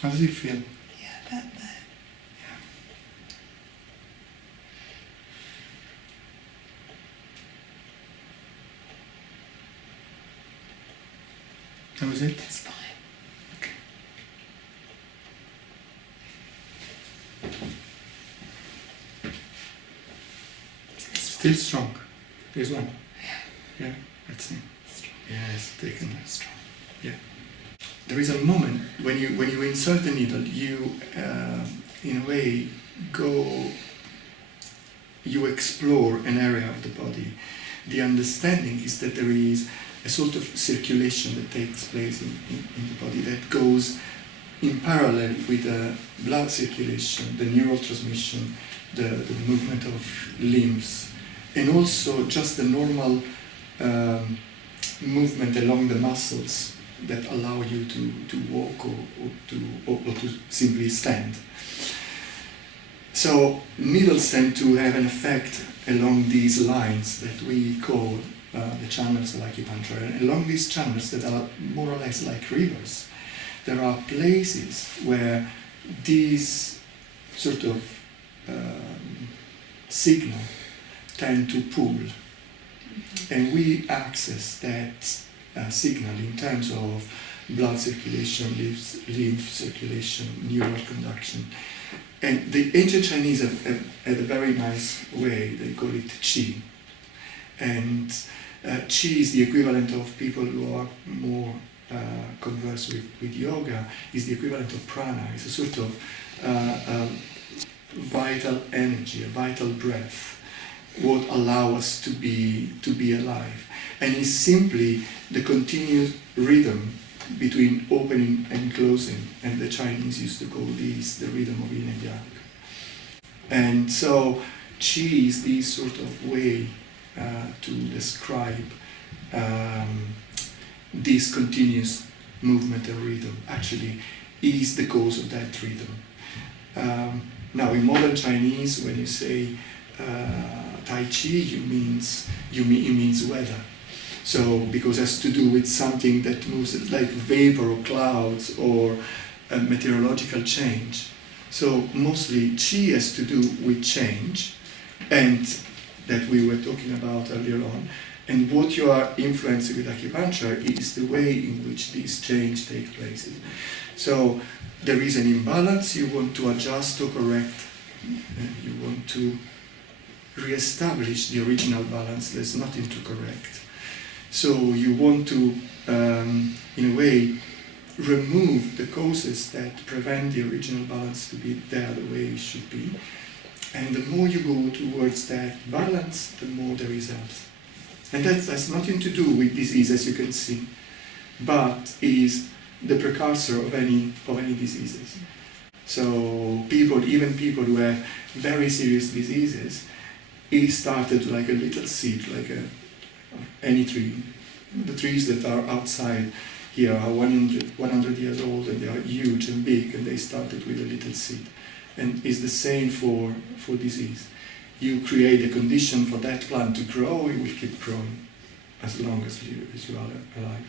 How does it feel? Yeah, about that. How was it? That's fine. Okay. Still strong. This one. Yeah, let's see. Strong. Yes, taken. Strong. Yeah. There is a moment when you insert the needle, you in a way you explore an area of the body. The understanding is that there is a sort of circulation that takes place in the body that goes in parallel with the blood circulation, the neural transmission, the movement of limbs, and also just the normal movement along the muscles that allow you to walk or to simply stand. So needles tend to have an effect along these lines that we call the channels of acupuncture. And along these channels that are more or less like rivers, there are places where these sort of signal tend to pull. And we access that signal in terms of blood circulation, lymph circulation, neural conduction. And the ancient Chinese had a very nice way, they call it qi. And qi is the equivalent of people who are more conversed with yoga, is the equivalent of prana. It's a sort of vital energy, a vital breath, what allow us to be alive. And it's simply the continuous rhythm between opening and closing, and the Chinese used to call this the rhythm of yin and yang. And so qi is this sort of way to describe this continuous movement and rhythm. Actually is the cause of that rhythm. Now in modern Chinese, when you say Tai Chi, it means weather. So, because it has to do with something that moves like vapor or clouds or a meteorological change. So, mostly Qi has to do with change, and that we were talking about earlier on. And what you are influencing with acupuncture is the way in which this change takes place. So, there is an imbalance, you want to adjust or correct, you want to re-establish the original balance, there's nothing to correct. So you want to, in a way, remove the causes that prevent the original balance to be there the way it should be. And the more you go towards that balance, the more there is health. And that has nothing to do with disease, as you can see, but is the precursor of any diseases. So even people who have very serious diseases, it started like a little seed, like any tree. The trees that are outside here are 100 years old, and they are huge and big, and they started with a little seed. And it's the same for disease. You create a condition for that plant to grow, it will keep growing as long as you are alive.